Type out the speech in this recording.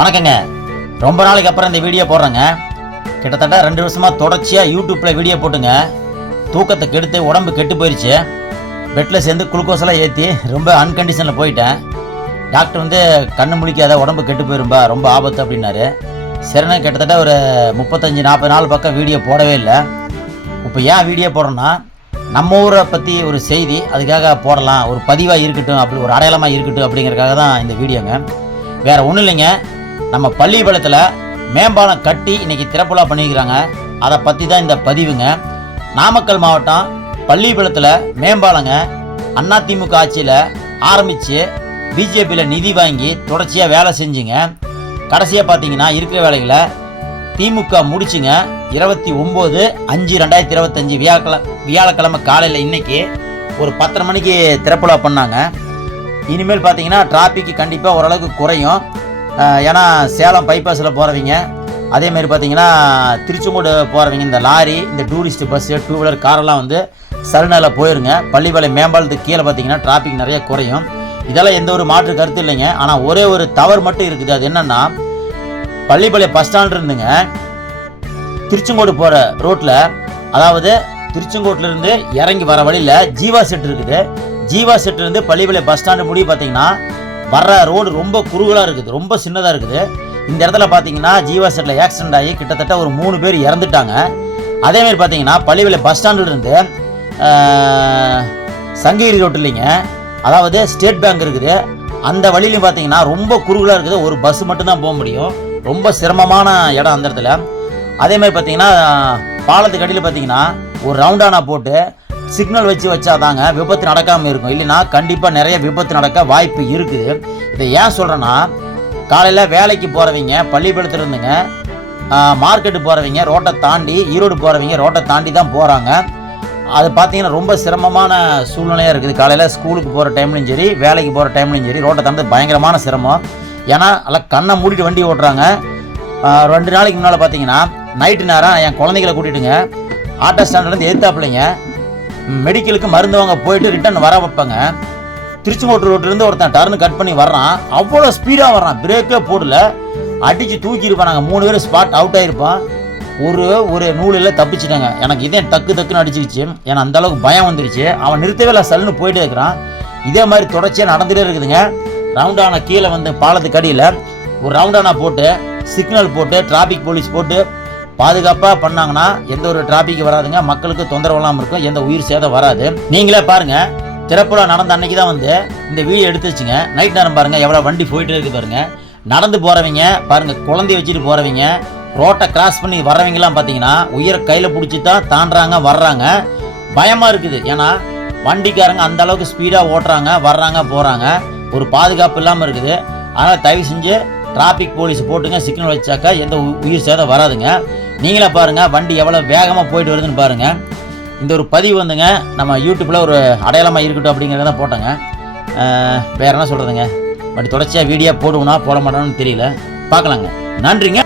வணக்கங்க. ரொம்ப நாளைக்கு அப்புறம் இந்த வீடியோ போடுறேங்க. கிட்டத்தட்ட ரெண்டு வருஷமாக தொடர்ச்சியாக யூடியூப்பில் வீடியோ போட்டுங்க. தூக்கத்தை கெடுத்து உடம்பு கெட்டு போயிடுச்சு பெட்டில் சேர்ந்து குளுக்கோஸ்லாம் ஏற்றி ரொம்ப அன்கண்டிஷனில் போயிட்டேன். டாக்டர் வந்து கண்ணு முழிக்காத உடம்பு கெட்டு போயிரும்பா ரொம்ப ஆபத்து அப்படின்னாரு. சரிண்ணே கிட்டத்தட்ட ஒரு முப்பத்தஞ்சு நாற்பது நாள் பக்கம் வீடியோ போடவே இல்லை. இப்போ ஏன் வீடியோ போடுறேன்னா நம்ம ஊரை பற்றி ஒரு செய்தி அதுக்காக போடலாம். ஒரு பதிவாக இருக்கட்டும் அப்படி ஒரு அடையாளமாக இருக்கட்டும் அப்படிங்கிறதுக்காக தான் இந்த வீடியோங்க வேறு ஒன்றும் இல்லைங்க. நம்ம பள்ளிப்பாளையத்தில் மேம்பாலம் கட்டி இன்னைக்கு திறப்புலா பண்ணியிருக்கிறாங்க அதை பற்றி தான் இந்த பதிவுங்க. நாமக்கல் மாவட்டம் பள்ளிப்பாளையத்தில் மேம்பாலங்க அதிமுக ஆட்சியில் ஆரம்பித்து பிஜேபியில் நிதி வாங்கி தொடர்ச்சியாக வேலை செஞ்சுங்க. கடைசியாக பார்த்தீங்கன்னா இருக்கிற வேலைகளை திமுக முடிச்சுங்க. இருபத்தி ஒம்பது அஞ்சு ரெண்டாயிரத்தி இருபத்தஞ்சி வியாழக்கிழமை வியாழக்கிழமை காலையில் இன்னைக்கு ஒரு பத்தரை மணிக்கு திறப்புலா பண்ணாங்க. இனிமேல் பார்த்தீங்கன்னா டிராஃபிக் கண்டிப்பாக ஓரளவுக்கு குறையும். ஏன்னா சேலம் பைபாஸில் போகிறவங்க அதேமாரி பார்த்தீங்கன்னா திருச்செங்கோடு போகிறவங்க இந்த லாரி இந்த டூரிஸ்ட் பஸ்ஸு டூ வீலர் காரெல்லாம் வந்து சருணையில் போயிருங்க. பள்ளிப்பாளையம் மேம்பாலத்துக்கு கீழே பார்த்தீங்கன்னா டிராஃபிக் நிறைய குறையும். இதெல்லாம் எந்த ஒரு மாற்று கருத்து இல்லைங்க. ஆனால் ஒரே ஒரு தவறு மட்டும் இருக்குது. அது என்னென்னா பள்ளிப்பாளையம் பஸ் ஸ்டாண்ட் இருந்துங்க. திருச்செங்கோடு போகிற ரோட்டில் அதாவது திருச்செங்கோட்டிலேருந்து இறங்கி வர வழியில் ஜீவா செட் இருக்குது. Jeeva set Pallipalayam bus stand முடிவு பார்த்தீங்கன்னா வர்ற ரோடு ரொம்ப குறுகலாக இருக்குது ரொம்ப சின்னதாக இருக்குது. இந்த இடத்துல பார்த்தீங்கன்னா ஜீவா செட்டில் ஆக்சிடென்ட் ஆகி கிட்டத்தட்ட ஒரு மூணு பேர் இறந்துட்டாங்க. அதேமாரி பார்த்தீங்கன்னா பள்ளிப்பாளையம் பஸ் ஸ்டாண்டுலேருந்து சங்ககிரி ரோட்டு இல்லைங்க. அதாவது ஸ்டேட் பேங்க் இருக்குது. அந்த வழியிலையும் பார்த்தீங்கன்னா ரொம்ப குறுகலாக இருக்குது. ஒரு பஸ் மட்டும்தான் போக முடியும். ரொம்ப சிரமமான இடம் அந்த இடத்துல. அதே மாதிரி பார்த்தீங்கன்னா பாலத்துக்கு அடியில் பார்த்தீங்கன்னா ஒரு ரவுண்டானா போட்டு சிக்னல் வச்சு வச்சாதாங்க விபத்து நடக்காமல் இருக்கும். இல்லைன்னா கண்டிப்பாக நிறைய விபத்து நடக்க வாய்ப்பு இருக்குது இதை ஏன் சொல்கிறேன்னா காலையில் வேலைக்கு போகிறவங்க பள்ளிப்பாளையத்துல இருந்துங்க மார்க்கெட்டு போகிறவங்க ரோட்டை தாண்டி ஈரோடு போகிறவங்க ரோட்டை தாண்டி தான் போகிறாங்க அது பார்த்தீங்கன்னா ரொம்ப சிரமமான சூழ்நிலையாக இருக்குது. காலையில் ஸ்கூலுக்கு போகிற டைம்லையும் சரி வேலைக்கு போகிற டைம்லையும் சரி ரோட்டை தாண்டி பயங்கரமான சிரமம். ஏன்னா எல்லாம் கண்ணை மூடிட்டு வண்டி ஓட்டுறாங்க. ரெண்டு நாளைக்கு முன்னால் பார்த்தீங்கன்னா நைட்டு நேரம் என் குழந்தைகளை கூட்டிட்டுங்க ஆட்டோ ஸ்டாண்ட்லேருந்து எதிர்த்தாப்புலைங்க மெடிக்கலுக்கு மருந்து வாங்க போயிட்டு ரிட்டர்ன் வர வைப்பாங்க. திருச்செங்கோட்டு ரோட்லேருந்து ஒருத்தன் டர்னு கட் பண்ணி வர்றான். அவ்வளோ ஸ்பீடாக வர்றான். பிரேக்கே போடல. அடித்து தூக்கியிருப்பான் நாங்கள் மூணு பேர் ஸ்பாட் அவுட் ஆகிருப்பான் ஒரு ஒரு நூலில் தப்பிச்சிட்டாங்க. எனக்கு இதே டக்கு டக்குன்னு அடிச்சிருச்சு. ஏன்னா அந்த அளவுக்கு பயம் வந்துருச்சு. அவன் நிறுத்தவே இல்லை. சல்லுன்னு போயிட்டே இருக்கிறான். இதே மாதிரி தொடர்ச்சியாக நடந்துகிட்டே இருக்குதுங்க. ரவுண்டானா கீழே வந்து பாலத்துக்கு அடியில் ஒரு ரவுண்டானா போட்டு சிக்னல் போட்டு டிராஃபிக் போலீஸ் போட்டு பாதுகாப்பாக பண்ணாங்கன்னா எந்த ஒரு டிராபிக் வராதுங்க. மக்களுக்கு தொந்தரவு இல்லாமல் இருக்கும். எந்த உயிர் சேதம் வராது. நீங்களே பாருங்க. திறப்புலா நடந்த அன்னைக்கு தான் வந்து இந்த வீடியோ எடுத்து வச்சுங்க. நைட் நேரம் பாருங்க. எவ்வளோ வண்டி போயிட்டு இருக்கு பாருங்க. நடந்து போறவங்க பாருங்க குழந்தைய வச்சுட்டு போறவங்க ரோட்டை கிராஸ் பண்ணி வர்றவங்கலாம் பார்த்தீங்கன்னா உயிரை கையில் பிடிச்சி தான் தாண்டுறாங்க வர்றாங்க. பயமாக இருக்குது. ஏன்னா வண்டிக்காரங்க அந்த அளவுக்கு ஸ்பீடாக ஓட்டுறாங்க வர்றாங்க போகிறாங்க ஒரு பாதுகாப்பு இல்லாமல் இருக்குது. அதனால் தயவு செஞ்சு டிராஃபிக் போலீஸ் போட்டுங்க. சிக்னல் வச்சாக்கா எந்த உயிர் சேதம் வராதுங்க. நீங்களே பாருங்கள் வண்டி எவ்வளோ வேகமாக போயிட்டு வருதுன்னு பாருங்கள் இந்த ஒரு பதிவு வந்துங்க நம்ம யூடியூப்பில் ஒரு அடையாளமாக இருக்கட்டும் அப்படிங்கிறத போட்டேங்க. வேறு வேற என்ன சொல்கிறதுங்க பட் தொடர்ச்சியாக வீடியோ போடுவோம்னா போட மாட்டோம்னு தெரியல. பார்க்கலாங்க. நன்றிங்க.